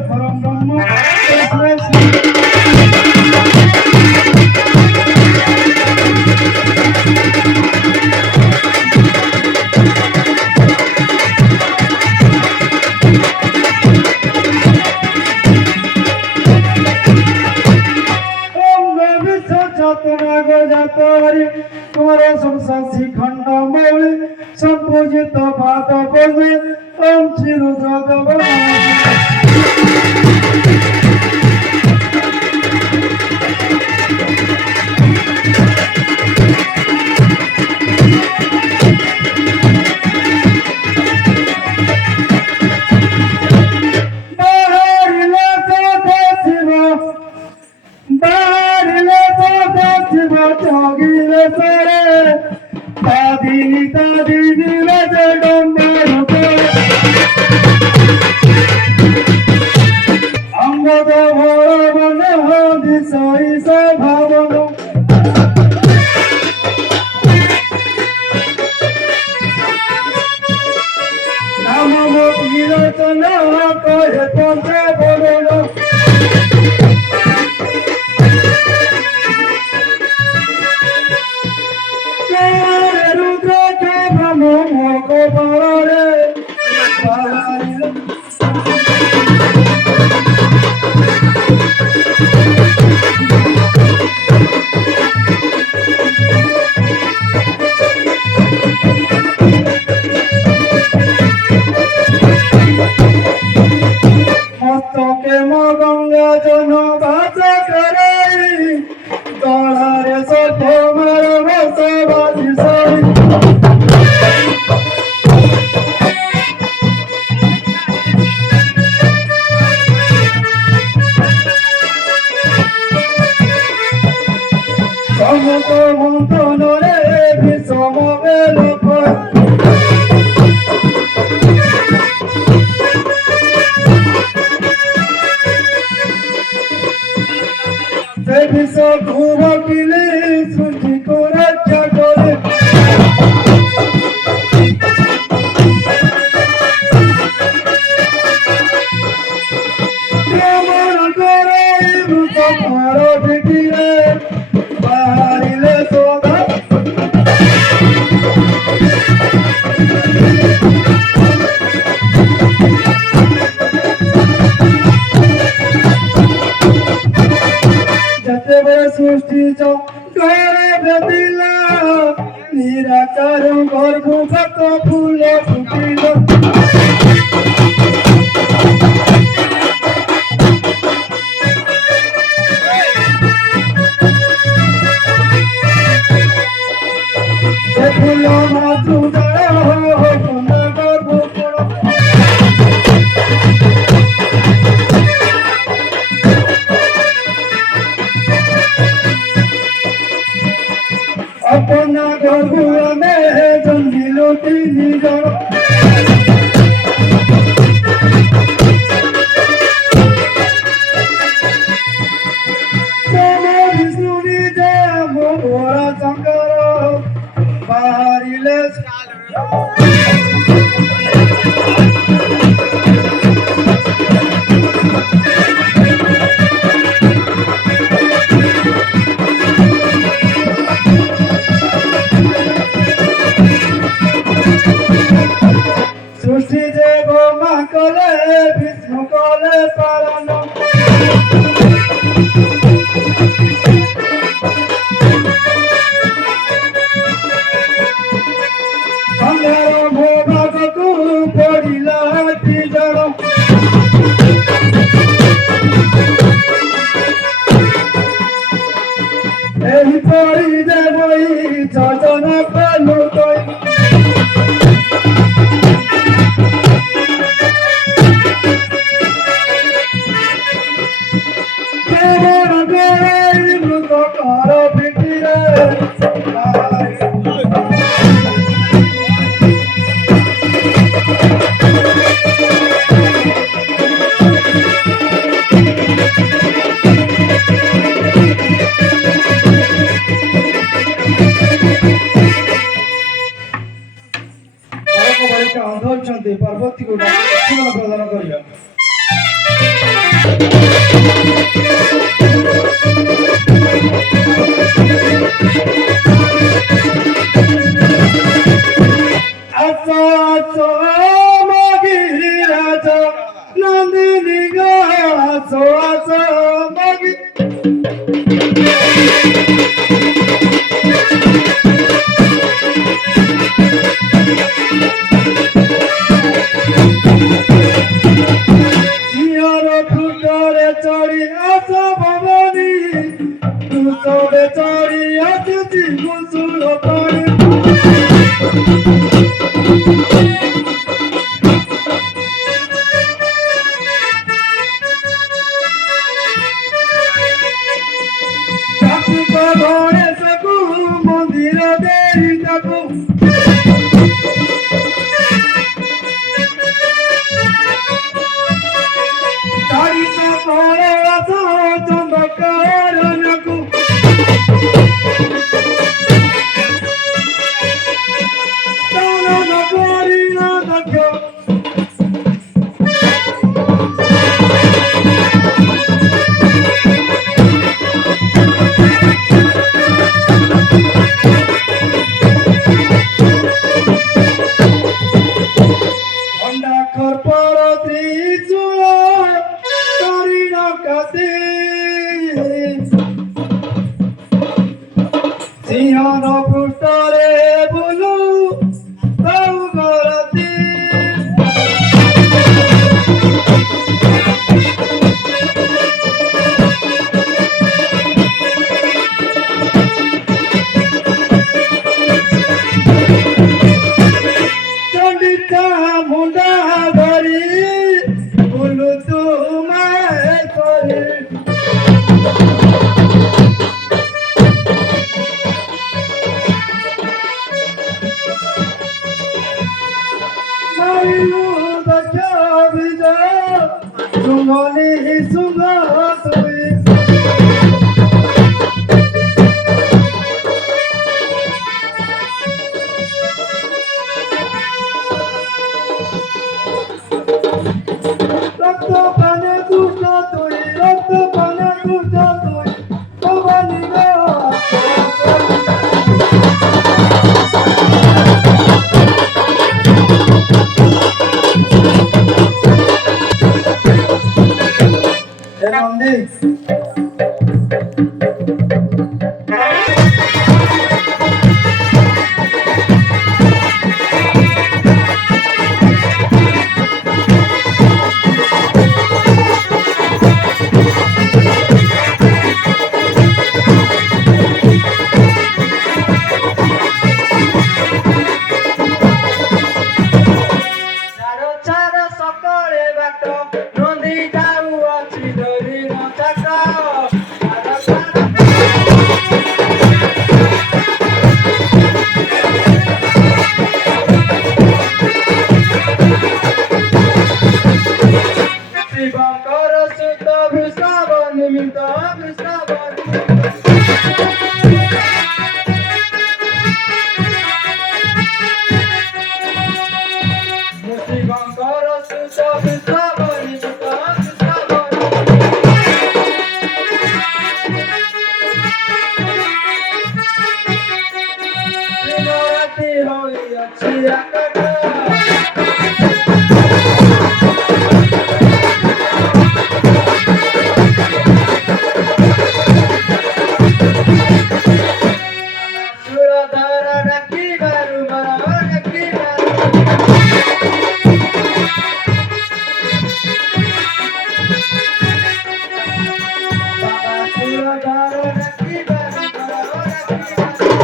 परम ब्रह्म तुम्हारा संसार श्रीखंड मौली संपूजित पाद बंदे ओम श्री रुद्र ପାର୍ବତୀକୁ ଡାକି ଦକ୍ଷିଣ ପ୍ରଦାନ କରିବା। সিংহর ফুটরে চড়ি আস ভবানী তুষরে চড়ি আসছি কুসুর পাড়ি কার্তিক ঘরে সকু মন্দির দেই তাকু তারিখ ঘরে আস চন্দ্রকার নাকু তান করি না দেখো অন্ডাক্ষর পর ত্রিশূল করিল কাতে সিংহর পৃষ্ঠরে বুলু তাউ গরতি চন্ডিকা মুন্ডা ধরি বুলু তোমায় করে মারিলু দক্ষ বিজয় সুমনি সুঙ্গ তুই রক্ত পানে দুষ্ট তুই রক্ত পানে দুষ্ট তুই ভবানী গো নন্দী ছাড়ো ছাড়ো সকলে বাট নন্দী যাউଅଛି ଧରିଣ ଚାକ ଛାଡ଼ ଛାଡ଼ ଶିବଙ୍କର ସୁତ ବୃଷଭ ନିମିତ୍ତ ବୃଷଭ ଶିବଙ୍କର ସୁତ ବୃଷଭ ନିମିତ୍ତ ବୃଷଭ ଦିନ ରାତି ହୋଇଅଛି ଆକାଶ ସୁରଧର ଡାକିବାରୁ ମୋର ଡାକିବାରୁ ବାବା ସୁରଧର ଡାକିବାରୁ ମୋର ଡାକିବାରୁ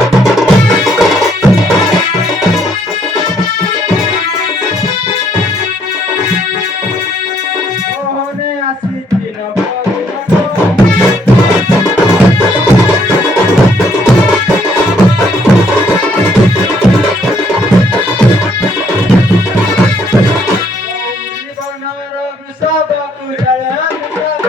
ମୋହନେ ଆସିଛି ଜୀବନର ବୃଷଭ କୁଟାଳ ବୃଷଭ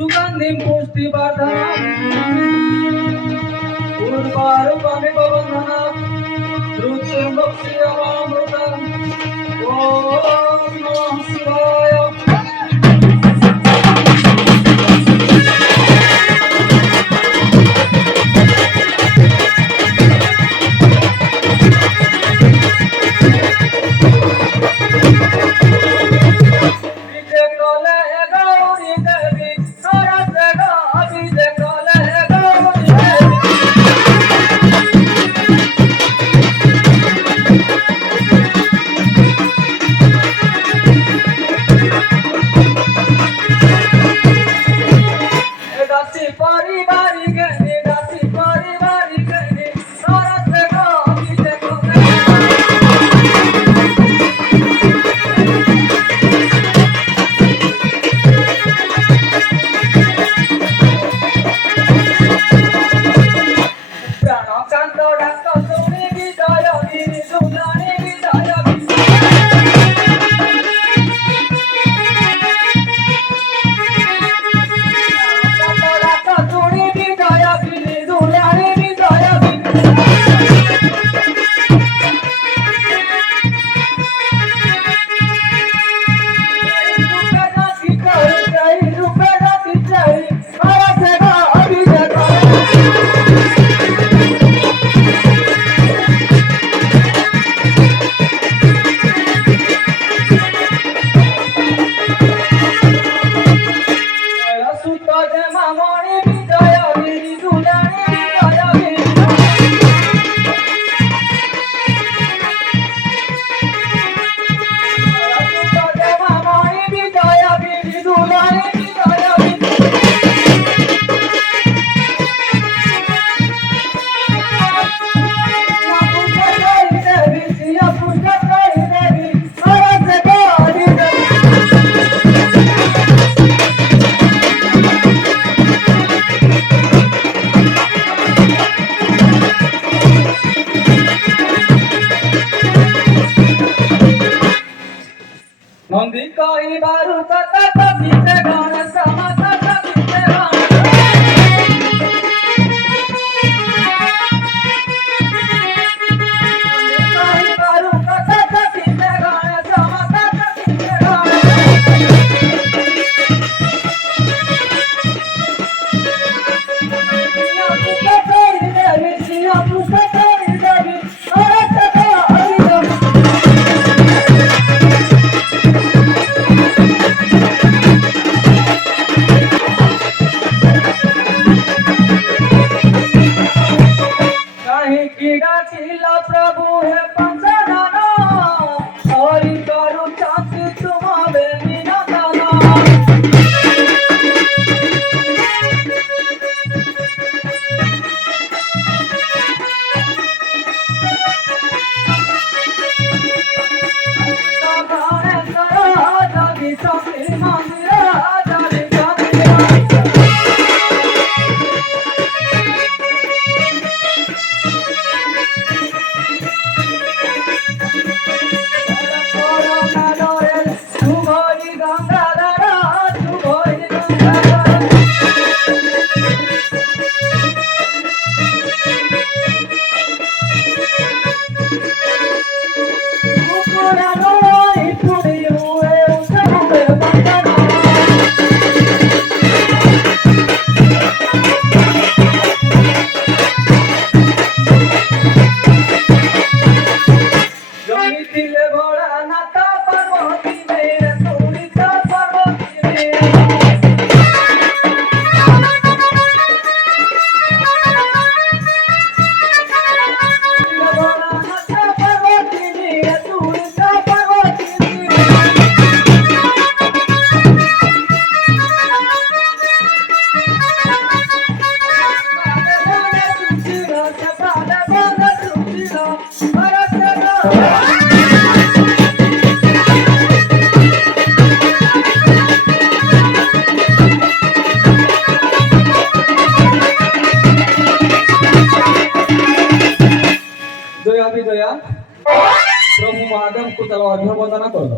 सुगंधिं पुष्टिवर्धनम् उर्वारुकमिव बन्धनम् मृत्युमुक्षीयमामृतम् ॐ नमः शिवाय। বন্দনা করলো।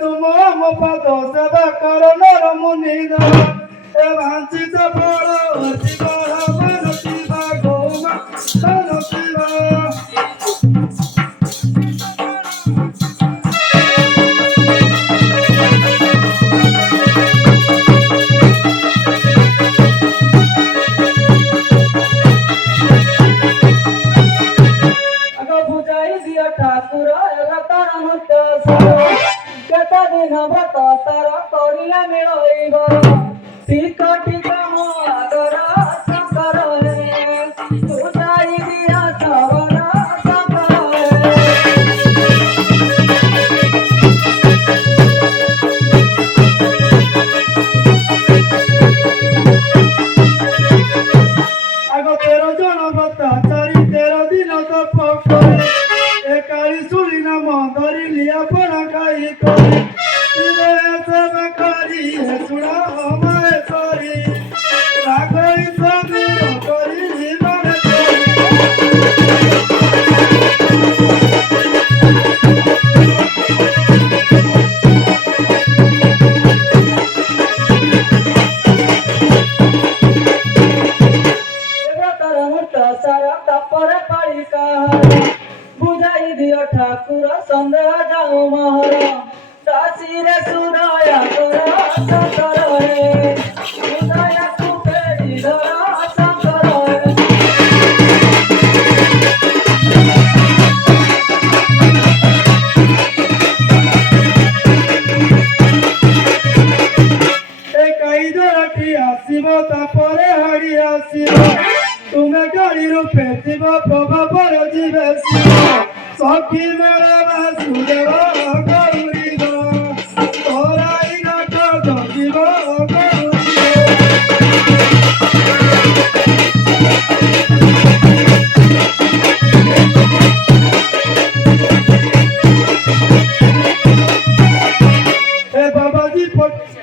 तुम पाद सेवा करो नर मुनि ନବତ ତାର କରିଲା ମିଳଇବର ଠିକ ଠିକ ମୋ ଆଦର ଶଙ୍କର ତୁ ଯାଇ ଦିଅ ସବର ଶଙ୍କର ଆଗ 13 ଜଣ ବତା ଚାରି 13 ଦିନ ତପ କରି ଏ କାଳି ଶୁଣି ନାମ ଧରିଲି ଆପଣ ଖାଇ କରି ସେବା କରି ହେ ଶୁଣ ମହେଶ୍ୱରୀ ରାଗଇ ସମୀର କରି ମହେଶ୍ୱରୀ ସାରା ତାପରେ ପାଳି କାହାର ବୁଝାଇ ଦିଅ ଠାକୁର ସନ୍ଦେହ ଯାଉ ମହର ଦାସିରେ ସୁଦୟା କର ଶଙ୍କର ସୁଦୟାକୁ ଫେରି ଧର ଶଙ୍କର ଆସିବ ତାପରେ ହାଡ଼ି ଆସିବ ତୁମେ ଗାଡ଼ିରୁ ଫେରିବ ପ୍ରଭାବର ଯିବେ ସଖୀ ମେଳ ବାସୁଦେବ ଗୌରୀବ ତୋରାଇ ନାଟ ଜଗିବ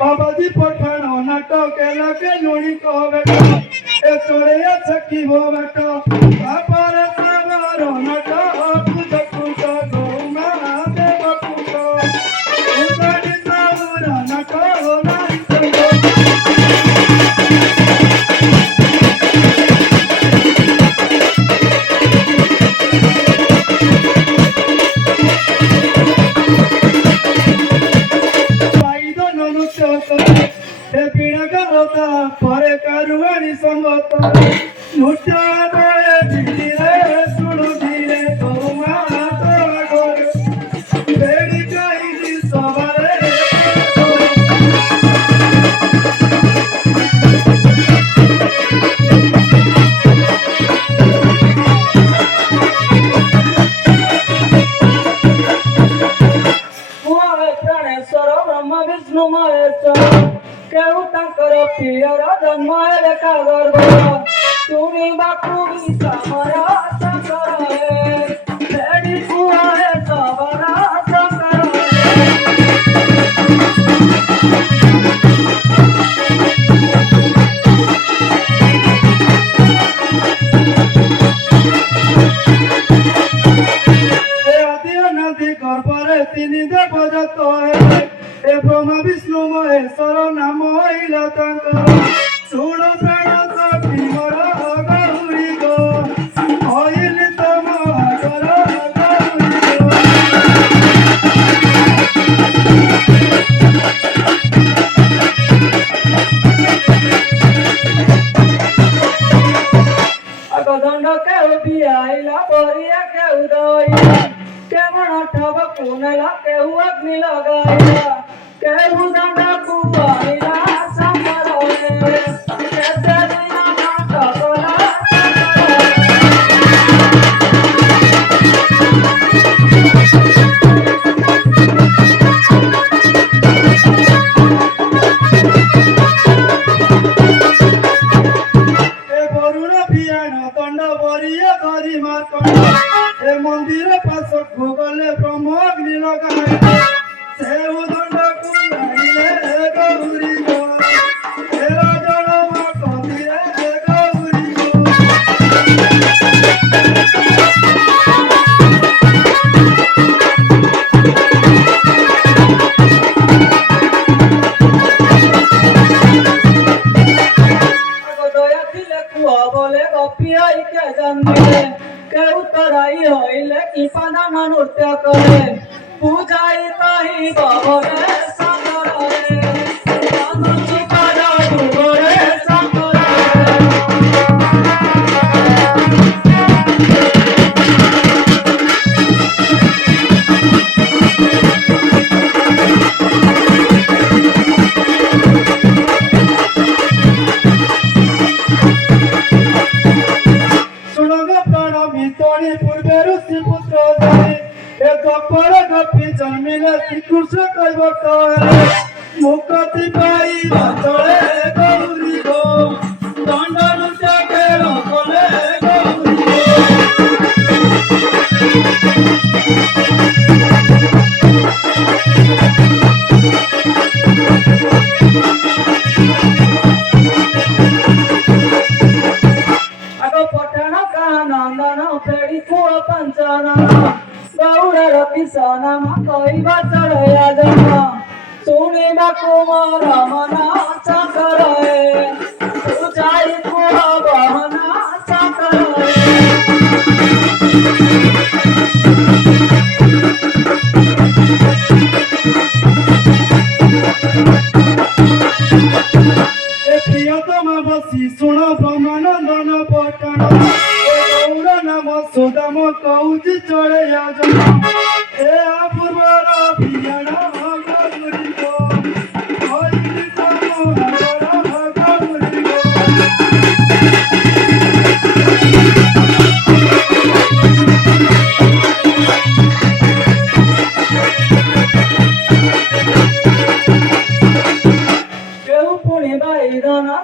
बाबाजी पठाण नाटक लगे लुणी को बेटा ए चोरे छकी वो बेटा बापर सावर नाटक कुछ कुछ गोमा दे बकुट उदाड़ी सावर नाटक नाई संगो परे कारुवाणी संगत नृत्य धीरे सुनु धीरे तोमा तोरा गोर बेड़ी कहीं सवारे प्राणेश्वर ब्रह्म विष्णु महेश्वर केहू तांकर पियर जन्म लेखा गर्भ ଶୁଣିବାକୁ ବି ତମର ଶଙ୍କର ଫେରି କୁଆଡ଼େ ତମର ଶଙ୍କର ନଦୀ ଗର୍ଭରେ 3 ଦେବଦତ୍ତ ହେଲେ ଏ ବ୍ରହ୍ମା ବିଷ୍ଣୁ ମହେଶ୍ୱର ନାମ ହଇଲା ତାଙ୍କର ଶୁଣ ପ୍ରାଣ ସଖୀ ମୋର ଗୌରୀ ଗୋ ହଇଲି ତମ ଆଗର ଗୌରୀ ଆଗ ଦଣ୍ଡ କେଉ ବି ଆଇଲା ପରିଆ କେଉ ଦଇଲା କେବଳ ଠବକୁ ନେଲା କେଉ ଅଗ୍ନି ଲଗାଇଲା କେଉ ଦଣ୍ଡକୁ ଆଇଲା ଶଙ୍କର କେତେ ଦିନ ନାଟ କଲା दंड बरिया धरी मार्कंड ए मंदिर पासकु गले ब्रह्म अग्नि लगाए से दंड को आइले गौरी गो तेरा जन्म कदिरे गौरी गो दया थिले कुआ बोले गपी आई के जन्मे के उतराई होइले की पादान नृत्य करे पूजाई कही बबरे शंकर रे अनुचि पादा दुबरे शंकर বিতণী পূর্বে ঋষি পুত্র যাই এ দ্বাপর গোপী জন্মিলে শ্রীকৃষ্ণ কৈবর্তনে মুক্তি পাইবা চলে গৌরী গো দণ্ডানু ত্যাগের কলে গৌরী গো पठण का नंदन फेड़ी कुल पंचन गौर किशन कहवा चढ़या जन शुणा कुमार मना शंकर पूजाई कुल बहना शंकर प्रियतम बसी सुण ब्रह्मानंदन पटन गौर नाम सुदाम कौच चढ़े जन ए अपूर्वर बियाण गौरी गो हरि तम गौरी गो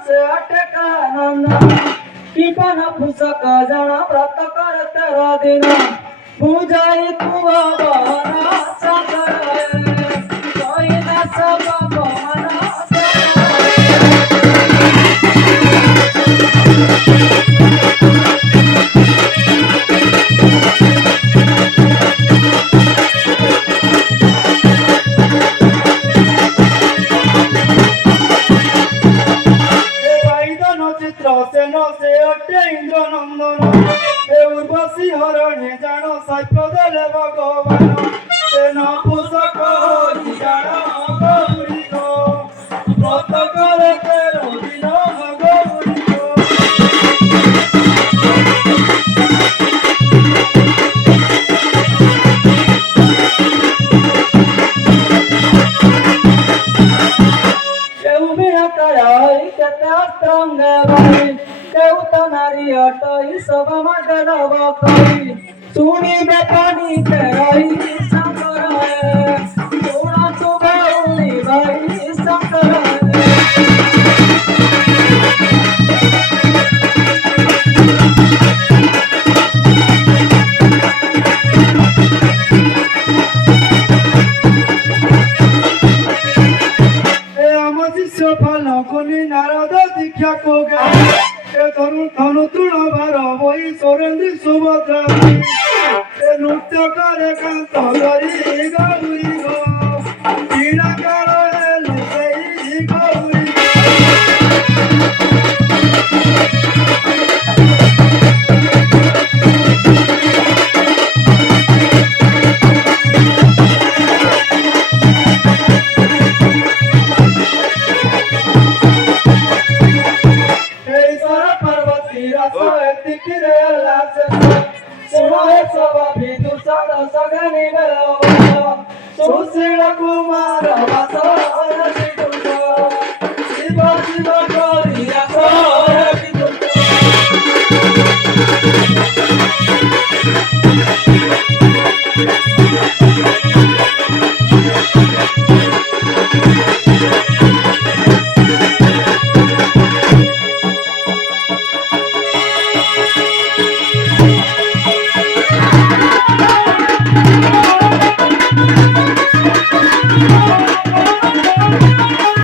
से अटकानंद कृपन फुसक जन व्रत कर तेरा दिन पूजाई कुआ बहना शंकर कोई न सब बहना से अटे इंद्र नंदन हे उर्वशी हरणे जान साप्य देले भगवान से न पोषक हरि जान गौरी गो व्रत करे तेरो दिन गौरी गो केहू बिना कराई केते अस्त्रंग बाई केहू नारी अटई सब मगन बकई सुनी बेपानी तेरई शंकर सुना तू गौरी भाई शंकर शिष्य फल गुनी नारद दीक्षा को गए धनु तृण भार वही सोरेन्द्री सुभद्रा नृत्य करे कांत गरी गौरी गो वीणा काले गौरी सुशील कुमार